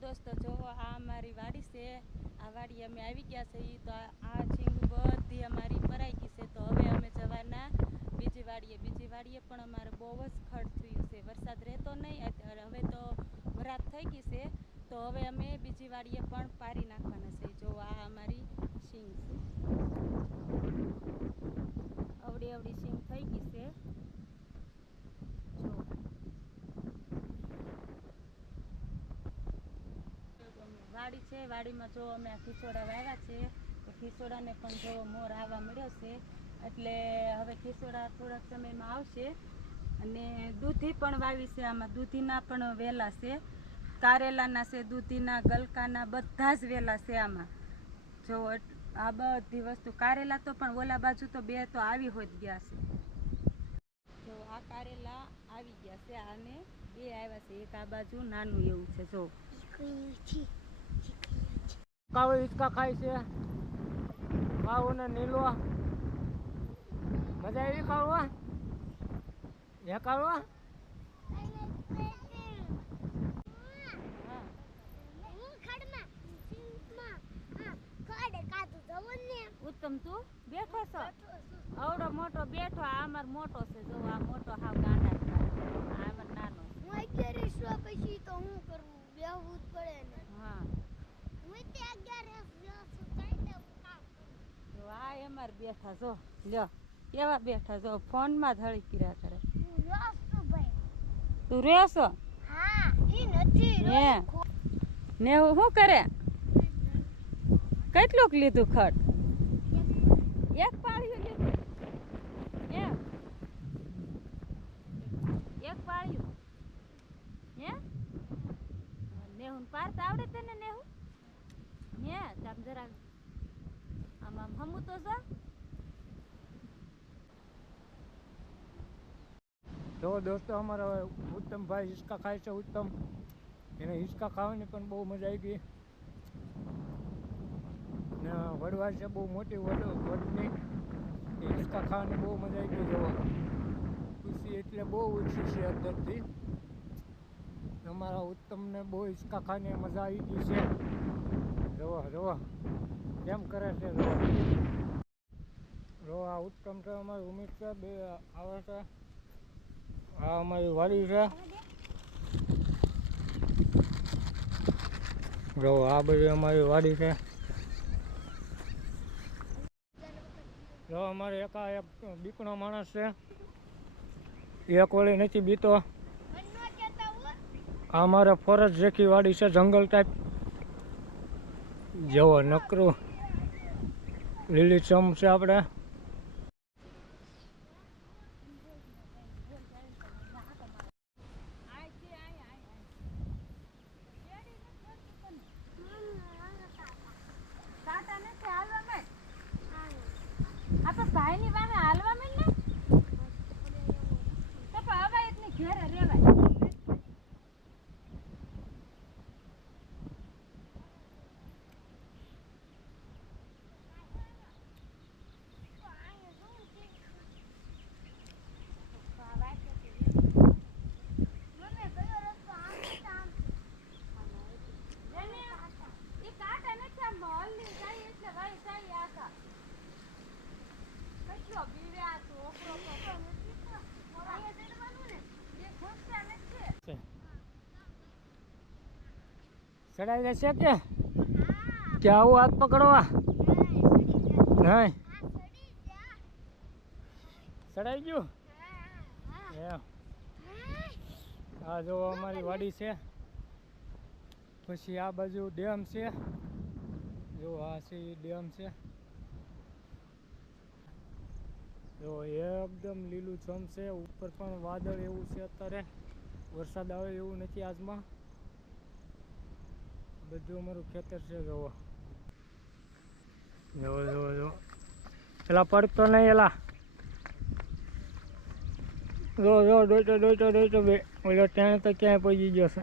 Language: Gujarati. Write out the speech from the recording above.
દોસ્તો જોવો આ અમારી વાડી છે। આ વાડી અમે આવી ગયા છે તો આ ઝીંગું બધી અમારી ભરાઈ ગઈ છે। તો હવે અમે જવાના બીજી વાડીએ પણ અમારે બહુ જ ખડ થયું છે। વરસાદ રહેતો નહીં અત્યારે, હવે તો વરાપ થઈ ગઈ છે। તો હવે અમે બીજી વાડીએ પણ પારી નાખવાના છે। જો આ અમારી સિંગ છે, અવડી અવડી સિંગ થઈ ગઈ છે। વાડી છે, વાડીમાં જો અમે આ ખીચોડા વાવ્યા છે। તો ખીચોડાને પણ જો મોર આવવા મળ્યો છે, એટલે હવે ખીચોડા થોડાક સમયમાં આવશે। અને દૂધી પણ વાવી છે, આમાં દૂધીના પણ વેલા છે, કારેલાના છે, દૂધીના, ગલકાના બધા જ વેલા છે આમાં। જો આ બધી વસ્તુ, કારેલા તો પણ ઓલા બાજુ તો બે તો આવી હોત ગયા છે। જો આ કારેલા આવી ગયા છે, આને બે આવ્યા છે, એક આ બાજુ નાનું એવું છે। જો કાવો હિંચકા ખાય છે, કાવો ને નીલો મજા આવી કાવો હે કાવો ઉત્તમ તું બેઠો છો, આવડો મોટો બેઠો, આ અમાર મોટો છે। જો આ મોટો હાવ ગાંડા છે, આ અમાર નાનો હું અત્યારે શું પછી તો હું કરવું બેહવું જ પડે ને। હા હું તે 11 કઈ દઉં કામ જો આ અમાર બેઠા જો લ્યો કેવા બેઠા જો ફોન માં ધળી કર્યા કરે। હું રોસ તો ભાઈ તું રહેશો? હા ઈ નથી હે ને શું કરે? કેટલુંક લીધું ખડ? એક પાળિયું લીધું? હે એક પાળિયું હે? નેહું પારતા આવડે તને નેહું? હે તામ જરા આમ આમ હમું તો જા। તો દોસ્તો અમારા ઉત્તમભાઈ હિંચકા ખાય છે। ઉત્તમ એને હિંચકા ખાવાની પણ બહુ મજા આવી ગઈ ને વડવા છે બહુ મોટી વડની હિંચકા ખાવાની બહુ મજા આવી ગઈ। જવો ખુશી એટલે બહુ ઓછી છે અંદરથી। અમારા ઉત્તમને બહુ હિંચકા ખાવાની મજા આવી ગઈ છે। જવો જવો કેમ કરે છે, જવો આ ઉત્તમ છે, અમારી ઉમેદ છે, બે આવે છે। આ અમારી વાડી છે, જો આ બધી અમારી વાડી છે। જો અમારે એક બીકણો માણસ છે, એક વળી નથી બીતો। આ અમારે ફોરેસ્ટ જેખી વાડી છે, જંગલ ટાઈપ જેવો નકરું લીલીછમ છે આપણે। ભાઈની વાહે હાલવા માંડ ને તો હવે એટલી ઘેરે રેવાય। ચડાઈ જશે કે આવું હાથ પકડવા? નહીં ચડાઈ ગયું એમ। આ જો અમારી વાડી છે, પછી આ બાજુ ડેમ છે, જો આ છે ડેમ છે, જો એકદમ લીલું છમ છે, ઉપર પણ વાદળ એવું છે, અત્યારે વરસાદ આવે એવું નથી આજમાં। બધું અમારું ખેતર છે, જોવો જોવો જોવો જો એલા પડતો નહીં એલા જો જો ડોઈટો બે ઓલો ત્યાં તો ક્યાંય પહોંચી ગયો છે।